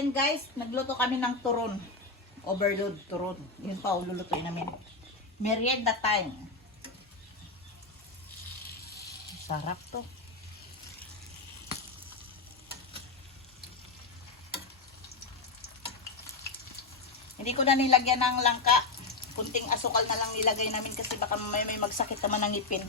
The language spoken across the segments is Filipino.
Ayan guys, nagluto kami ng turon. Overload turon. Yun pa, ululutuin namin. Merienda time. Sarap to. Hindi ko na nilagyan ng langka. Kunting asukal na lang nilagay namin kasi baka may magsakit naman ng ngipin.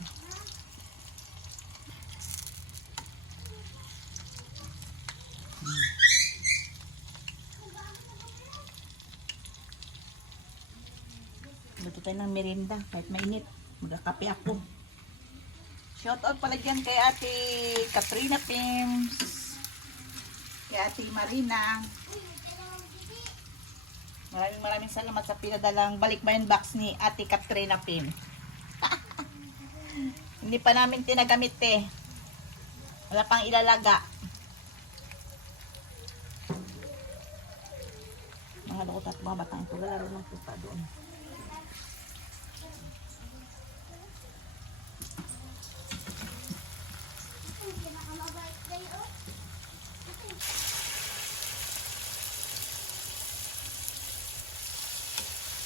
Luto tayo ng merienda kahit mainit. Magkakape ako. Shoutout pala dyan kay Ate Katrina Pims. Kay Ate Marina. Maraming salamat sa pinadalang balikbayan box ni Ate Katrina Pim. Hindi pa namin tinagamit eh. Wala pang ilalaga. Mga lukot at mga batang ito. Wala rin ng pupa doon.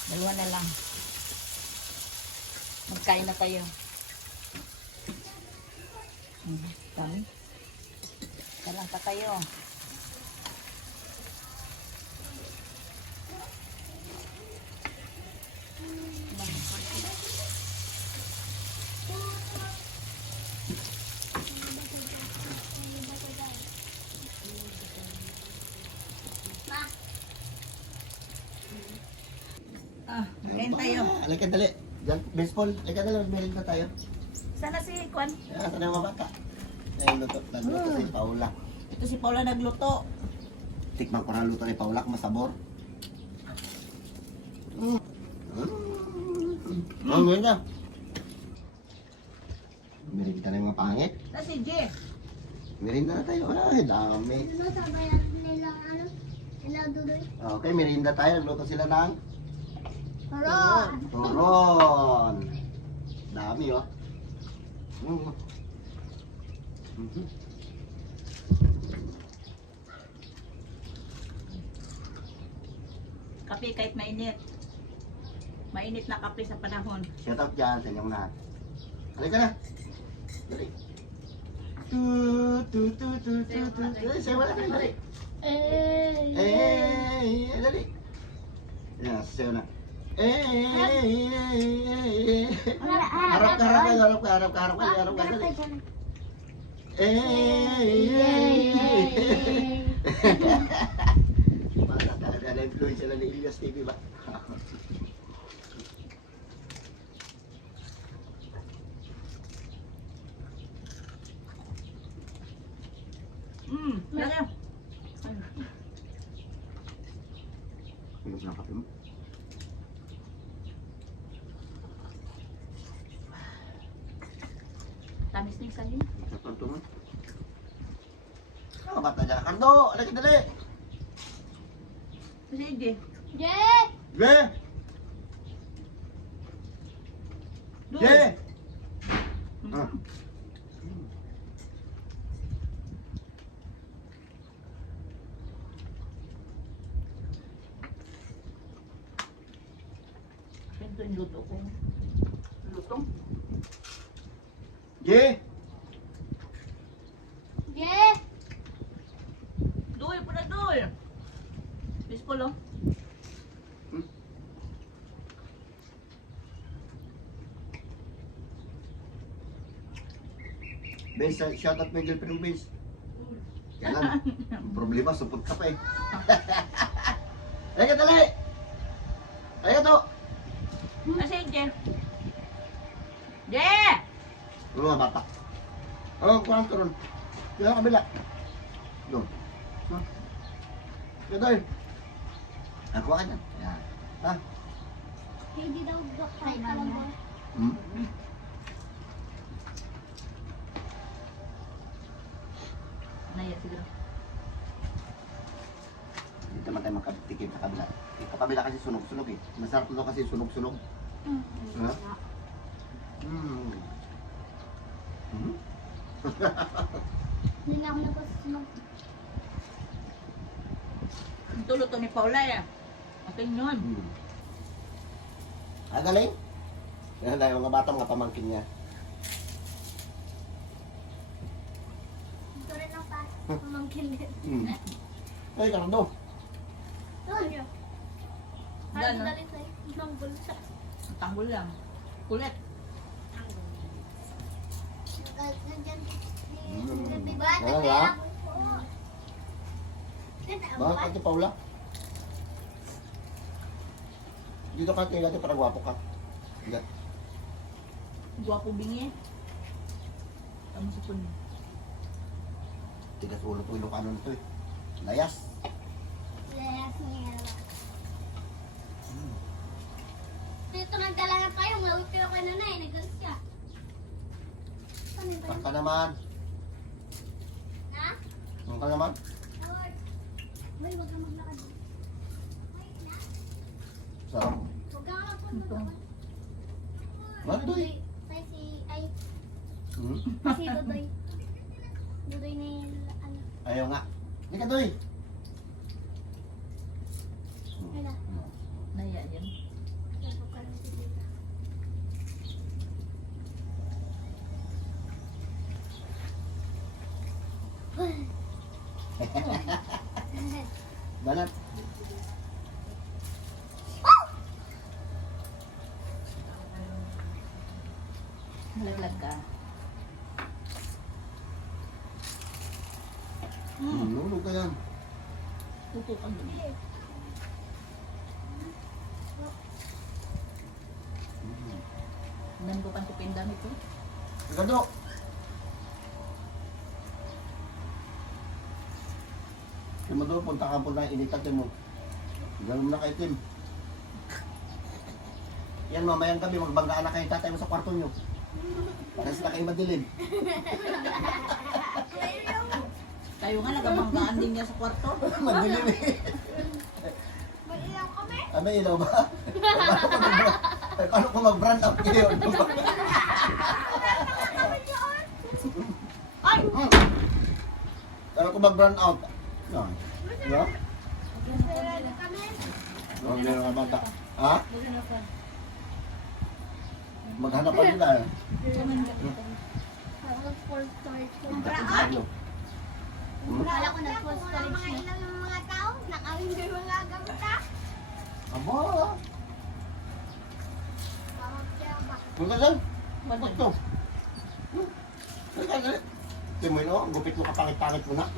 Dalawa na lang. Magkain na tayo. Dami. Kalang pa tayo. Kain tayo. Halika dali. Diyan, baseball. Halika dali, magmerin na tayo. Sana si Kwan. Sana yung mga bata. Nagluto si Paula. Ito si Paula nagluto. Tikman ko na luto ni Paula, masabor. Ngayon na. Merinda na yung mga pangit. Sa si J. Merinda na tayo. Ay, dami. Sabayan nila, nila Dudoy. Okay, merinda tayo. Nagluto sila ng Horon! turon. Dami, oh. Kape kahit mainit. Mainit na kape sa panahon. Shout out dyan sa inyong lahat. Halika na. Dali. Sayo na tayo, dali. Dali. Yan, sayo na. Harap ka, dali. Basta talaga na-influence sila ni Ilyas TV ba? Lagay. Pinom na kape mo. Tamis na yung salim. Ito mo. Oh, bata dyan. Cardo, alaki dali. Si J. Yes! Ge! Doon. Ge! Ito yung luto ko. Luto. Ge! Yes! Doy, pala doy. Baseball oh. Bes, shoutout mo yung girlfriend mo, Bes. Yan lang. Ang problema, supot ka pa eh. Halika dali! Halika to! Kasi J. J! Ano nga bata? Oh, kurang turun. Kaya kabila. Doon. Kaya doon. Ako ka dyan. Yan. Ha? Hindi daw bakay talaga. Naya siguro. Hindi naman tayo makatikim sa kabila. Sa kabila kasi sunog-sunog eh. Masarap na kasi sunog-sunog. Ha? Hindi na ako napasunog. Ito luto ni Paula ya. Akin yun. Galing. Yan na yung mga bata, mga pamangkin niya. Ito rin ang pamangkin din. Ay, karado. Doon. Yan, Parang no? dali sa'yo. Isang bulsa. Tanggol lang. Kulit. Ano ba? Bakit Ate Paula? Dito ka tingin natin para gwapo ka. Hindi. Guwapo bingi. Kamu sa pun. Tigas ulo ko Ilocano nito eh. Layas. Dito nagdala na kayo. Mawiti ako na na eh. Nag-gas siya. Ano ba yun? Baka naman. Ha? Baka naman. May wag ka maglakad. Sarap. Huwag ka nga po. Mandoy. Tay si ay Hmm? si Dodoy. Dodoy na yung ano. Ayaw nga. Hindi ka doy. Wala. Naya yan. Huwag ka lang si Dodoy. Banat. Malaglag ka. Nulog ka yan. Tutukan din. Nando kan tipindam ito. Gado. Yung mo doon, punta ka po na initate mo. Ganun mo na kay Tim. Yan, mamayang gabi, magbanggaan na kayo tatay mo sa kwarto nyo. Para sila kayo madilim. Kayo nga nagabanggaan din niya sa kwarto. Madilim eh. May ilang kami? Ah, may ilaw ba? Paano ko mag-brand up kayo? Ay! Paano ko mag-brand out? Yan. No? Meron kami. Huwag nyo mga bata. Ha? Maghanap pa sila. Parang full storage ko. Ano? Kala ko na full storage na. Mga ilang mga tao, nakawin din mga gamit ha. Aba! Bawag siya ba? Huwag ka dyan. Ba't to? Huwag ka dyan. Tingnan mo yun, oh. Gupit mo kapangit-pangit mo na.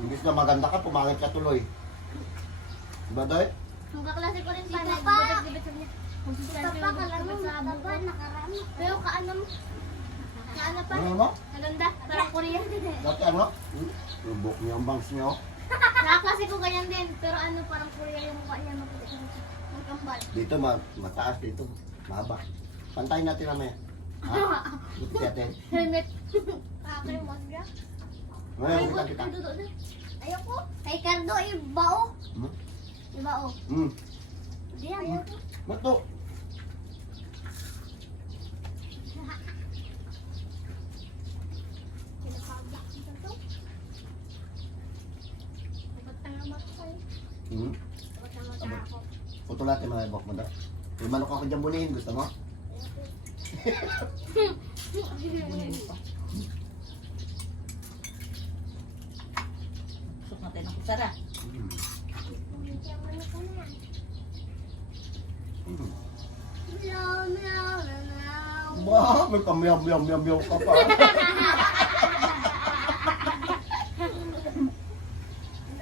Imbis na maganda ka, pumangit ka tuloy. Diba, Doy? Ang kaklase ko rin pa, nag-gubit-gubit sabi niya. Consistent yung gubit sa abo ko. Pero kaano mo? Kaano pa? Ano mo? Naganda, parang Korea. Dati ano? Lubok niya ang bangs niyo. Nakaklase ko ganyan din, pero ano, parang Korea yung mukha niya maputi. Ang kambal. Dito, mataas dito. Mahaba. Pantayin natin mamaya. Ha? Dito natin. Helmet. Ako yung magra. Ngayon, kita. Ayoko. Kay Cardo, ibao. Hmm? Ibao. Hindi yan. Ayoko. Ba't to? Kinakabak ko to. Dapat tangamat ko eh. Hmm? Dapat tangamat ako. Puto natin mga ibok mo daw. May manok ako dyan bulihin. Gusto mo? Bunin pa. Susok natin ang kusara. Hmm. Hmm. Meow, meow, meow. Ba, may pamiyam-yam-yam ka pa.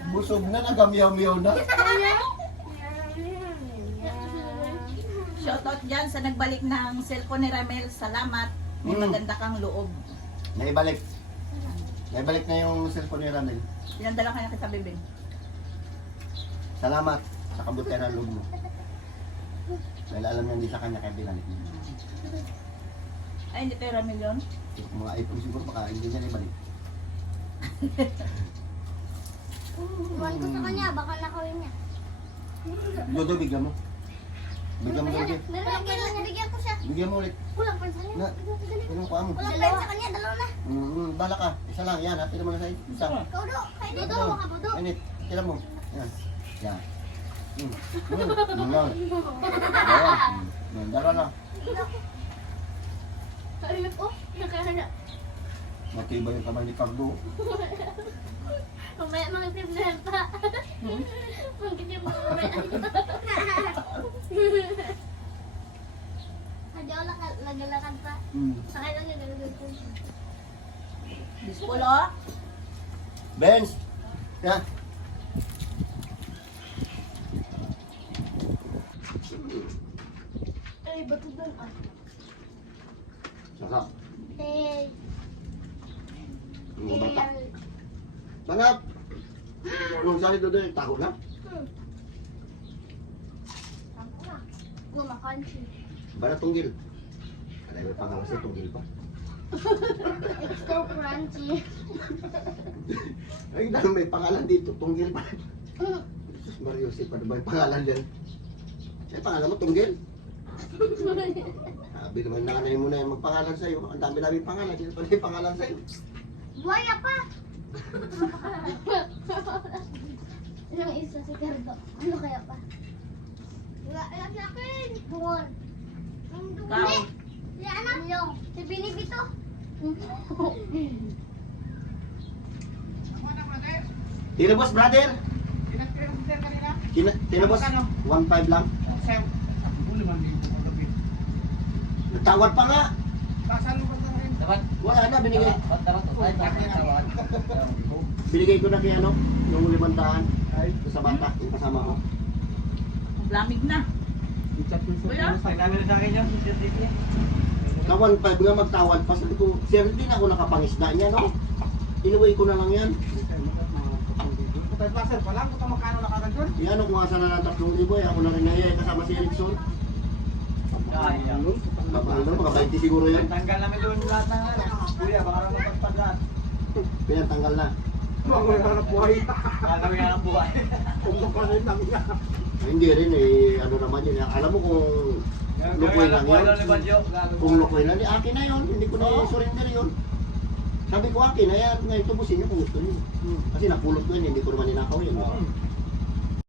Busog na, nagamyaw-miyaw na. Shoutout dyan sa nagbalik ng cellphone ni Ramel. Salamat. May maganda kang loob. Naibalik. Naibalik na yung cellphone ni Ramel. Pinandala ka na kita, Bebeng. Salamat sa kabutihan ng loob mo. Dahil alam niya hindi sa kanya kaya binalik niya. Ay, hindi kay Ramel yun. Yung mga iPhone siguro baka hindi niya naibalik. Iwan ko sa kanya, baka nakawin niya. Dodo, bigyan mo. Bigyan mo dodo. Meron ko na, nabigyan ko siya. Bigyan mo ulit. Kulang pa sa Na. kanya. Anong kuha mo? Kulang pa sa kanya, dalawa na. Bala ka. Isa lang. Yan, ha. Tira mo na sa isa. Ikaw do, kay Dodo, mga budo. Init. Tira mo. Yan. Yan. Yan. Yan. Dala na. Ayun, oh, nakahana. Matibay yung kamay ni Cardo. Mamaya mga simple pa. Magkita mo mamaya. Hindi ako lagalakad pa. Sakay lang yung galagad ko. Dispulo. Benz! Yan. Ay, bato doon. Ah. Sarap. Eh, Mga bata. Banap! Anong sali doon? Taho na? Gumakansi. Banat tunggil. Ada may pangalan sa tunggil pa. Extra crunchy. Ay, dahil may pangalan dito, tunggil pa. Jesus Mario, si paano ba yung pangalan dyan? Ay, pangalan mo, tunggil. Sabi naman nanay mo na yung magpangalan sa'yo. Ang dami-dami pangalan, dito pa na yung pangalan sa'yo. Buhaya pa! Ilang isa si Cardo. Ano kaya pa? Wala sa akin! Bungol. Kao. Si ano? Yung. Si Binibito. Tinubos, brother! Tinubos, 1.5 lang. Natawad pa nga. Wala na, binigay. Binigay ko na kay ano, yung 500 sa bata, yung kasama ko. Lamig na. Kuya? Ka 1.5 nga magtawad pa. Sabi ko, sir, hindi na ako nakapangisda niya, no? Inuwi ko na lang yan. Yan, kung asa na ng 3,000, ako na rin ngayon, kasama si Erickson. Mga 20 siguro yan. Tanggal namin doon lahat ng ano. Kuya, baka naman magpaglahat. Pinatanggal na. Hanap buhay. Hanap buhay. Hindi rin eh, ano naman yun. Alam mo kung lukoy lang yun. Kung lukoy lang, akin na yun. Hindi ko na surrender yun. Sabi ko akin na yan. Ngayon tubusin niyo kung gusto niyo. Kasi napulot ko yun, hindi ko naman ninakaw yun.